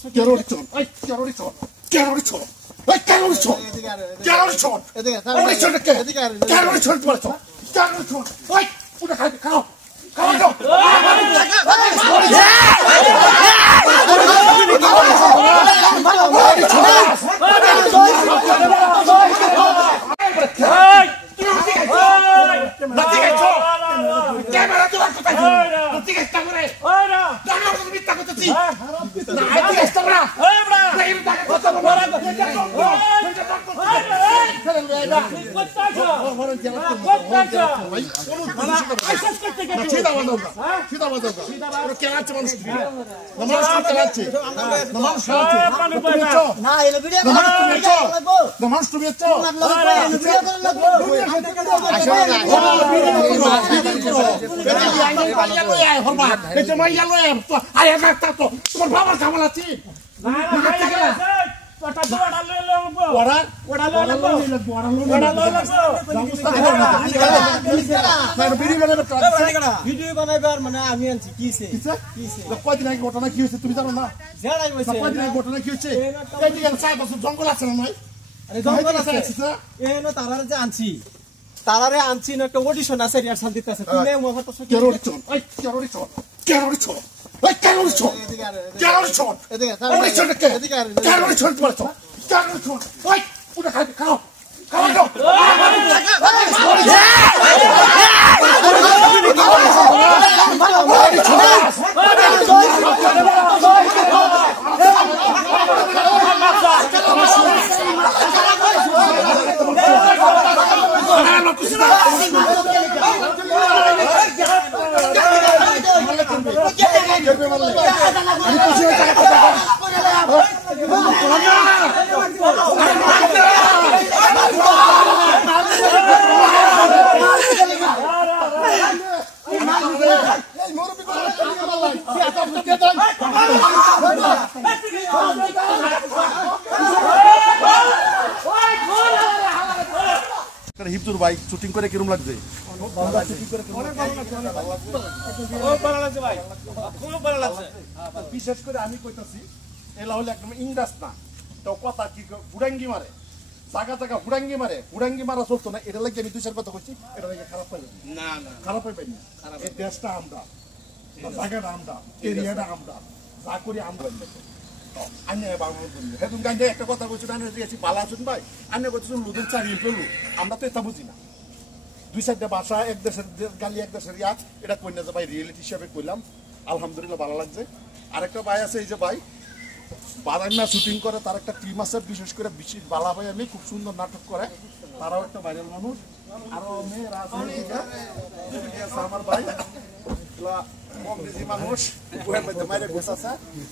করতেছ কি টেররিস্ট ওই টেররিস্ট টেররিস্ট ওই টেররিস্ট টেররিস্ট এদিকে টেররিস্ট বলছ টেররিস্ট ওই পুরো খাই খাও খাও দাও ক্যামেরা তো রাখতে তুই কি করছিস রে ওরা দাঁড়া তুমি মিথ্যা করছিস না আই কি করছিস রে ওরা এই টাকা কত বড় তোমার বাবার খাবার আছে ভিডিও বানাইবার মানে আমি আনছি কিছে কয়দিন আগে ঘটনা কি হয়েছে তুমি জানো না কয়দিন আগে ঘটনা কি হচ্ছে জঙ্গল আছে না নাই জঙ্গল আছে এনো তারারে যে আনছি তারারে আনছি না একটা অডিশন আছে রিহার্সাল দিতেছে তুমি মোবাইল তো টেররিস্ট ওই টেররিস্ট টেররিস্ট ওই টেররিস্ট টেররিস্ট টেররিস্ট বলছ টেররিস্ট ওই পুরো খাই খাও খাও দাও হিপজুর ভাই শুটিং করে কিরম লাগছে বিশেষ করে আমি কইতাছি এলা হলে একদম ইংরাজ না তো কথা কি হুড়াঙ্গি মারে জায়গা জায়গা হুড়াঙ্গি মারে হুড়াঙ্গি মারা চলতো না এটা লাগে আমি দুই চার কথা কইছি এটা লাগে খারাপ পাইবেন না খারাপ পাইবেন না এই দেশটা আমরা জায়গাটা আমরা এরিয়াটা আমরা যা করি আমরা একটা কথা বলছি ভালো আছেন ভাই আমি বলছি লুদুর চাকরি পেলু আমরা তো এটা বুঝি না দুই চারটা বাসা এক দেশের গালি এক দেশের ইয়াদ এটা কই না যে ভাই রিয়েলিটি হিসাবে কইলাম আলহামদুলিল্লাহ ভালো লাগছে আরেকটা ভাই আছে এই যে ভাই বাদাইমা শুটিং করে তার একটা টিম আছে বিশেষ করে বিশেষ বালা ভাই আমি খুব সুন্দর নাটক করে তারাও একটা ভাইরাল মানুষ আরো মেয়েরা আছে আমার ভাই মানুষ মাইরে গোছ আছে